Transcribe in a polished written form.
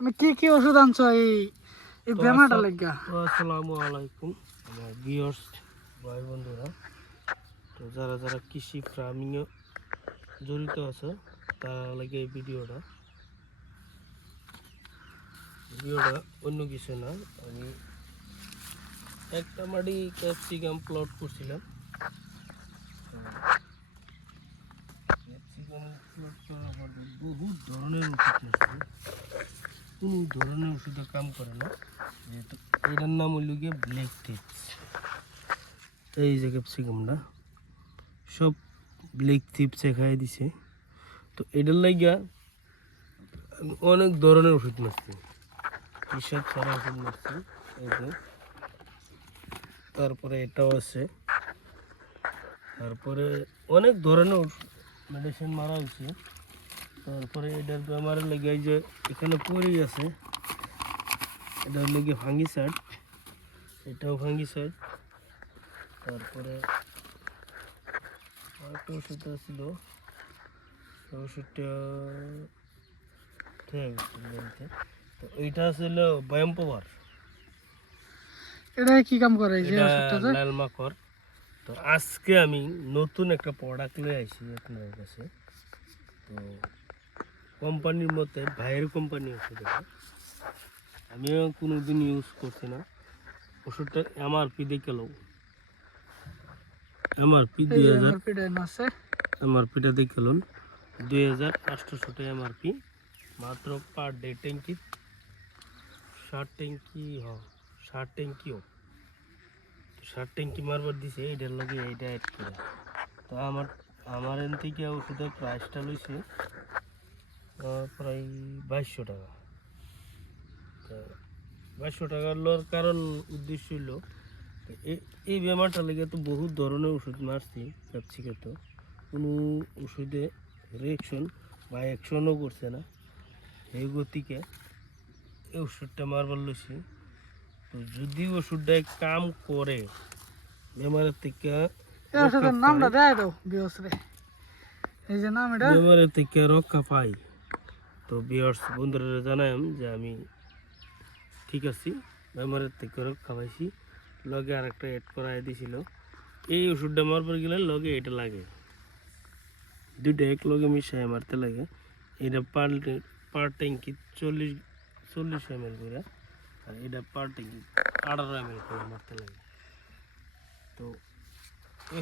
তুমি কি কি ওষুধ আনছো এই বেমারটা লাগা? আসসালামু আলাইকুম আমার ভিউয়ার্স ভাই বন্ধুরা। তো যারা যারা কৃষি ফার্মিং এ জড়িত আছে তারা লাগে এই ভিডিওটা অন্য কিছু না। আমি একটা মাটি ক্যাপসিকাম প্লট করছিলাম। ক্যাপসিকাম প্লট করার পর বহুত ধরনের ওষুধ নিচ্ছি, কোনো ধরনের ওষুধে কাম করে না। যেহেতু এটার নাম হইল গিয়ে ব্ল্যাক টিপস। এই যে ক্যাপসিকামটা সব ব্ল্যাক টিপসে খাই দিছে। তো এটার লাগিয়া আমি অনেক ধরনের ওষুধ মারছি, কৃষক ছাড়া ওষুধ মারছি। এই যে তারপরে এটাও আছে, তারপরে অনেক ধরনের মেডিসিন মারা হয়েছে। তারপরে এটার বেমারের লেগে এই যে এখানে পড়েই আছে, এটার লেগে ফাঙ্গিসাইড, এটাও ফাঙ্গিসাইড। তারপরে আরেকটা ওষুধ ছিল, ওষুধটা ঠিক আছে। তো এইটা আসলে ব্যায়াম পাওয়ার, এটা কি কাম করে এই যে এটা ওষুধটাতে? লাল মাকড়। তো আজকে আমি নতুন একটা প্রোডাক্ট নিয়ে আসি আপনার কাছে। তো কোম্পানির মধ্যে ভাইয়ের কোম্পানি ওষুধ এটা, আমিও কোনোদিন ইউজ করছি না। ওষুধটা এমআরপি দেখে লো, এমআরপি এই যে 2000, এমআরপি ডাইন আছে। এমআরপিটা দেখে লোন 2800 টাকা এমআরপি। মাত্র পার ডে ট্যাঙ্কি 60 ট্যাঙ্কি 60 ট্যাঙ্কিও 60 ট্যাঙ্কি মারবার দিছে। এটার লগে এইটা অ্যাড করে। তো আমার এন থেকে ওষুধের প্রাইসটা লইছে প্রায় 2200 টাকা। তো 2200 টাকার লওয়ার কারণ উদ্দেশ্য হইল এই বেমারটা লেগে তো বহুত ধরনের ওষুধ মারছি ক্যাপসিকাতে, কোনো ওষুধে রিয়েকশন বা অ্যাকশনও করছে না। এই গতিকে এই ওষুধটা মারবার লইছি। তো যদি ওষুধটা কাম করে বেমারের থেকে এই ওষুধের নামটা দেয় দাও বিয়স রে, এই যে নাম এটা। বেমারের থেকে রক্ষা পাই। তো ভিউয়ার্স বন্ধুরা জানাম যে আমি ঠিক আছি, বেমারের থেকে রক্ষা পাইছি। লগে আর একটা এড করাই দিছিল। এই ওষুধটা মারবার গেলে লগে এটা লাগে, দুইটা এক লগে মিশাই মারতে লাগে। এটা পার ট্যাঙ্কি 40 ml করে, আর এটা পার ট্যাঙ্কি 18 ml করে মারতে লাগে। তো